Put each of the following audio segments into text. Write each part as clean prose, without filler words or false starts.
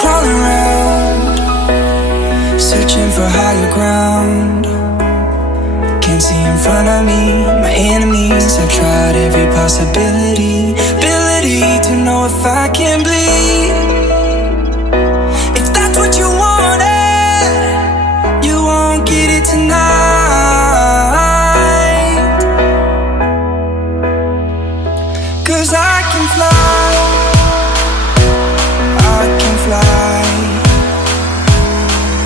Crawling around, searching for higher ground. Can't see in front of me, my enemies. I've tried every possibility, ability to know if I can bleed. If that's what you wanted, you won't get it tonight. 'Cause I can fly, I can fly,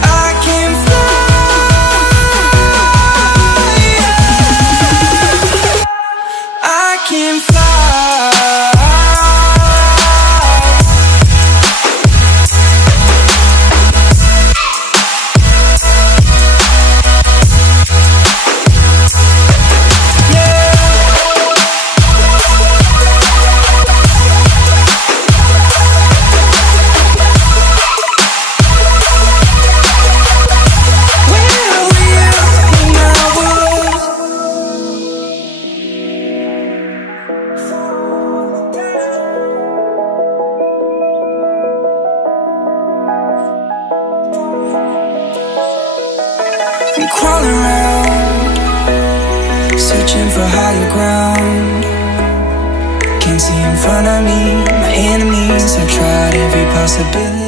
I can fly, I can fly. I'm crawling around, searching for higher ground. Can't see in front of me, my enemies. I've tried every possibility.